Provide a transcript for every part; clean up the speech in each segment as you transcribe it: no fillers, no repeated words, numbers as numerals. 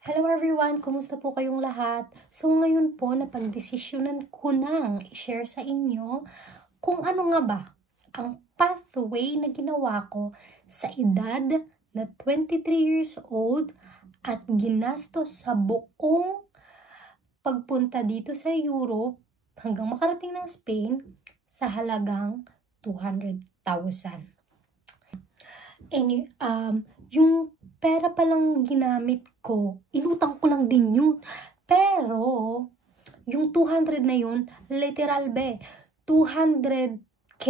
Hello everyone! Kumusta po kayong lahat? So ngayon po, napagdesisyonan ko nang i-share sa inyo kung ano nga ba ang pathway na ginawa ko sa edad na 23 years old at ginastos sa buong pagpunta dito sa Europe hanggang makarating ng Spain sa halagang 200,000. Yung pera palang ginamit ko, inutang ko lang din yun. Pero, yung 200 na yun, literal 200k,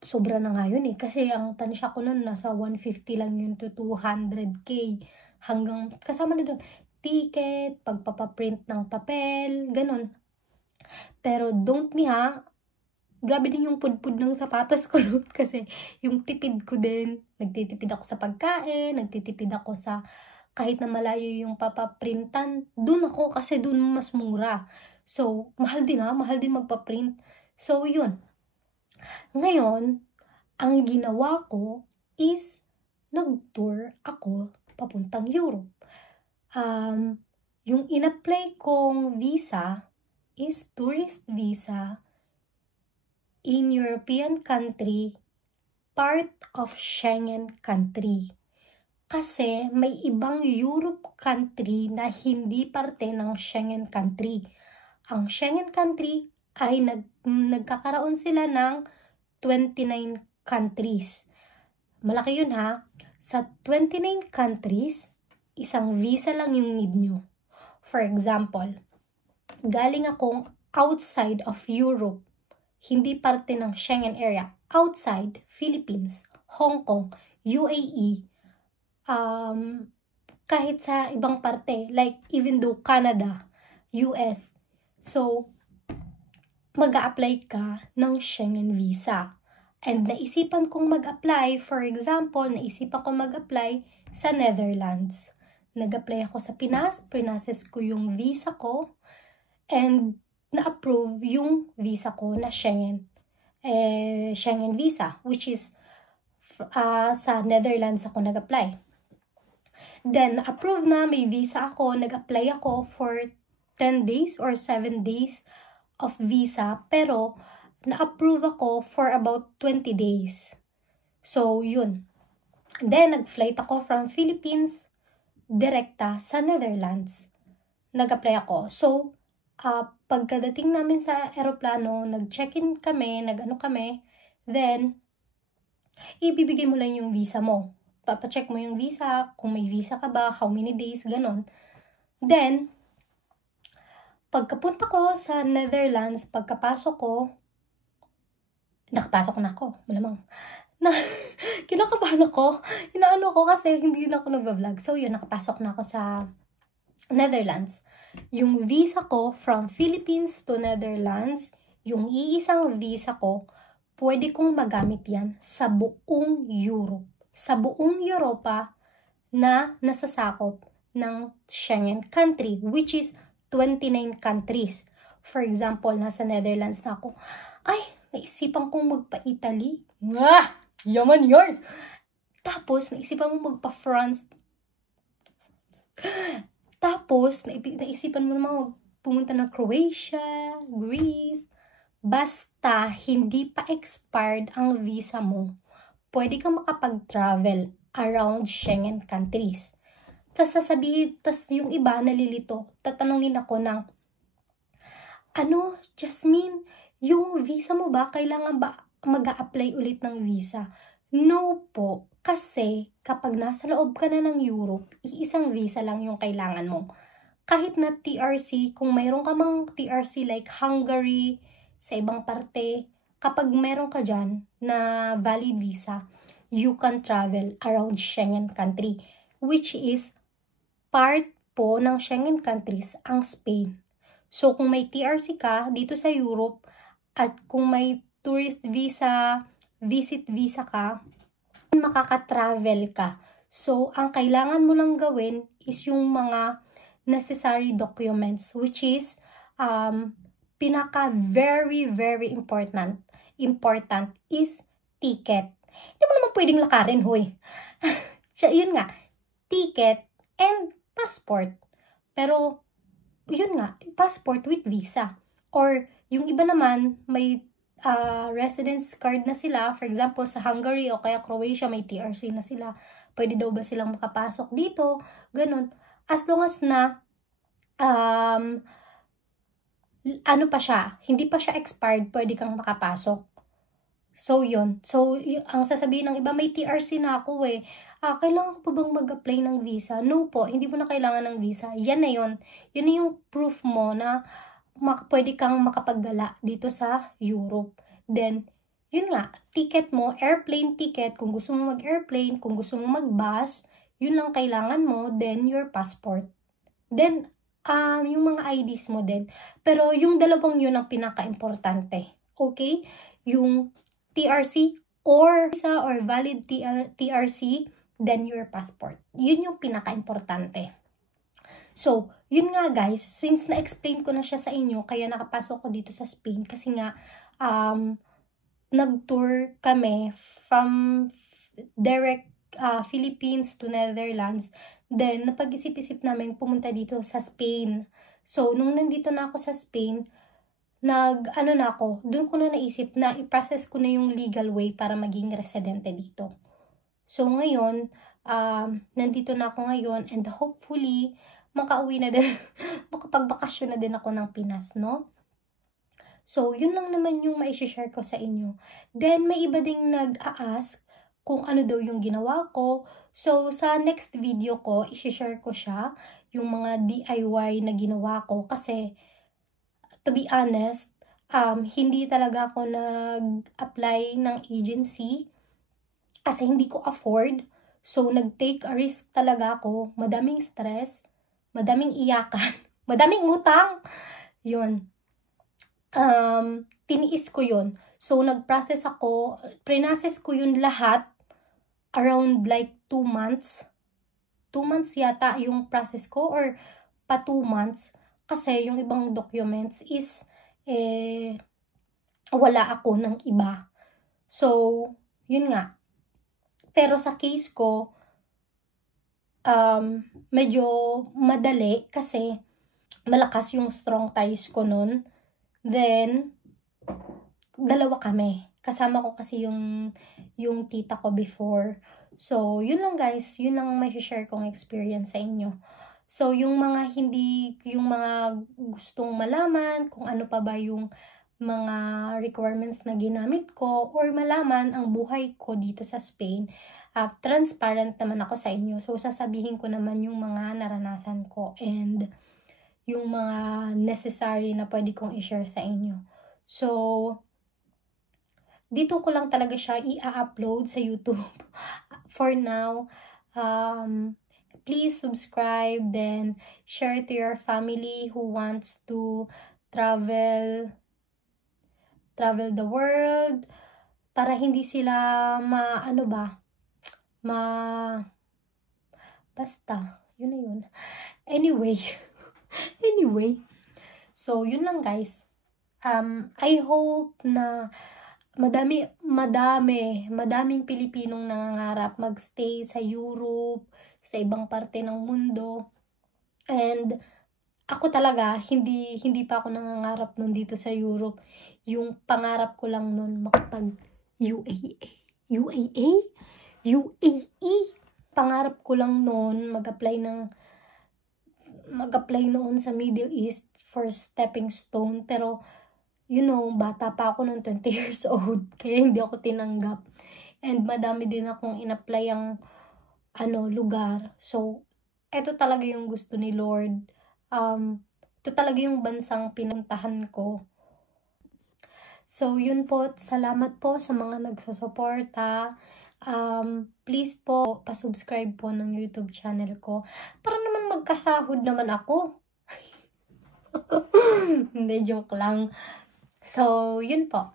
sobra na nga yun kasi ang tansya ko nun, nasa 150 lang yun to 200k. Hanggang, kasama na doon, ticket, pagpapaprint ng papel, ganun. Pero don't me grabe din yung pudpud ng sapatos ko kasi yung tipid ko din, nagtitipid ako sa pagkain, nagtitipid ako sa kahit na malayo yung papaprintan, dun ako kasi dun mas mura. So, mahal din magpaprint. So, yun. Ngayon, ang ginawa ko is nag-tour ako papuntang Europe. Yung in-apply kong visa is tourist visa in European country, part of Schengen country. Kasi may ibang Europe country na hindi parte ng Schengen country. Ang Schengen country ay nagkakaroon sila ng 29 countries. Malaki yun Sa 29 countries, isang visa lang yung need nyo. For example, galing akong outside of Europe, hindi parte ng Schengen area, outside Philippines, Hong Kong, UAE, kahit sa ibang parte, like even though Canada, US. So, mag-a-apply ka ng Schengen visa. And naisipan kong mag-apply, for example, naisipan kong mag-apply sa Netherlands. Nag-apply ako sa Pinas, pinases ko yung visa ko, and na-approve yung visa ko na Schengen visa, which is sa Netherlands ako nag-apply. Then, na-approve na, may visa ako, nag-apply ako for 10 days or 7 days of visa, pero na-approve ako for about 20 days. So, yun. Then, nag-flight ako from Philippines direkta sa Netherlands. Nag-apply ako. So, pagkadating namin sa aeroplano, nag-check-in kami, then, ibibigay mo lang yung visa mo. Papacheck mo yung visa, kung may visa ka ba, how many days, ganon. Then, pagkapunta ko sa Netherlands, pagkapasok ko, nakapasok na ako, malamang. Kinakabahan ako, inaano ko kasi hindi na ako nag-vlog. So, yun, nakapasok na ako sa Netherlands. Yung visa ko from Philippines to Netherlands, yung iisang visa ko, pwede kong magamit yan sa buong Europe. Sa buong Europa na nasasakop ng Schengen country, which is 29 countries. For example, nasa Netherlands na ako. Ay, naisipan kong magpa-Italy. Yaman yun! Tapos, naisipan mong magpa-France. Tapos, naisipan mo naman pumunta ng Croatia, Greece. Basta, hindi pa expired ang visa mo, pwede kang makapag-travel around Schengen countries. Tapos sasabihin, yung iba nalilito, tatanungin ako ng, Jasmine, yung visa mo ba, kailangan ba mag-a-apply ulit ng visa? No po. Kasi kapag nasa loob ka na ng Europe, iisang visa lang yung kailangan mo. Kahit na TRC, kung mayroon ka mang TRC like Hungary, sa ibang parte, kapag mayroon ka dyan na valid visa, you can travel around Schengen country, which is part po ng Schengen countries ang Spain. So, kung may TRC ka dito sa Europe, at kung may tourist visa, visit visa ka, makaka-travel ka. So, ang kailangan mo lang gawin is yung mga necessary documents, which is pinaka very, very important is ticket. Hindi mo naman pwedeng lakarin, hoy. Yun nga, ticket and passport. Pero, yun nga, passport with visa. Or, yung iba naman, may residence card na sila. For example, sa Hungary o kaya Croatia, may TRC na sila. Pwede daw ba silang makapasok dito? Ganun. As long as na, ano pa siya, hindi pa siya expired, pwede kang makapasok. So, yun. So, ang sasabihin ng iba, may TRC na ako eh. Kailangan ko pa bang mag-apply ng visa? No po, hindi mo na kailangan ng visa. Yan na yun. Yun na yung proof mo na pwede kang makapaggala dito sa Europe. Then, yun nga, ticket mo, airplane ticket, kung gusto mo mag-airplane, kung gusto mo mag-bus, yun lang kailangan mo, then your passport. Then, yung mga IDs mo din. Pero, yung dalawang yun ang pinaka-importante. Okay? Yung TRC or visa or valid TRC, then your passport. Yun yung pinaka-importante. So, yun nga guys, since na-explain ko na siya sa inyo, kaya nakapasok ko dito sa Spain, kasi nga, nag-tour kami from direct Philippines to Netherlands. Then, napag-isip-isip namin pumunta dito sa Spain. So, nung nandito na ako sa Spain, doon ko na naisip na i-process ko na yung legal way para maging residente dito. So, ngayon, nandito na ako ngayon and hopefully, makauwi na din, makapagbakasyon na din ako ng Pinas, no? So, yun lang naman yung mai-share ko sa inyo. Then, may iba ding nag-a-ask kung ano daw yung ginawa ko. So, sa next video ko, i-share ko siya, yung mga DIY na ginawa ko kasi, to be honest, hindi talaga ako nag-apply ng agency kasi hindi ko afford. So, nag-take a risk talaga ako. Madaming stress, madaming iyakan, madaming utang. Yun. Tiniis ko yun. So, nag-process ako, pre-process ko yun lahat around like 2 months. 2 months yata yung process ko or pa 2 months. Kasi yung ibang documents is, wala ako ng iba. So, yun nga. Pero sa case ko, medyo madali kasi malakas yung strong ties ko nun. Then, dalawa kami. Kasama ko kasi yung tita ko before. So, yun lang guys. Yun lang may share kong experience sa inyo. So, yung mga gustong malaman kung ano pa ba yung mga requirements na ginamit ko or malaman ang buhay ko dito sa Spain, transparent naman ako sa inyo. So, sasabihin ko naman yung mga naranasan ko and yung mga necessary na pwede kong i-share sa inyo. So, dito ko lang talaga siya i-upload sa YouTube. For now, please subscribe, then share to your family who wants to travel the world para hindi sila basta, yun na yun. Anyway, so yun lang guys. I hope na madaming Pilipinong nangangarap magstay sa Europe, sa ibang parte ng mundo. And ako talaga, hindi pa ako nangangarap nun dito sa Europe. Yung pangarap ko lang nun makapag UAE. Pangarap ko lang nun mag-apply noon sa Middle East for stepping stone. Pero, bata pa ako noon, 20 years old. Kaya hindi ako tinanggap. And madami din akong in-apply ang lugar. So, eto talaga yung gusto ni Lord. Ito talaga yung bansang pinuntahan ko. So, yun po. Salamat po sa mga nagsusuporta. Please po, pasubscribe po ng YouTube channel ko. Para naman magkasahod naman ako. Hindi, joke lang. So, yun po.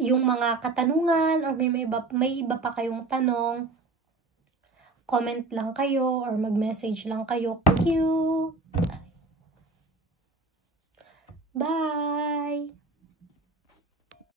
Yung mga katanungan or may iba pa kayong tanong, comment lang kayo or mag-message lang kayo. Thank you! Bye!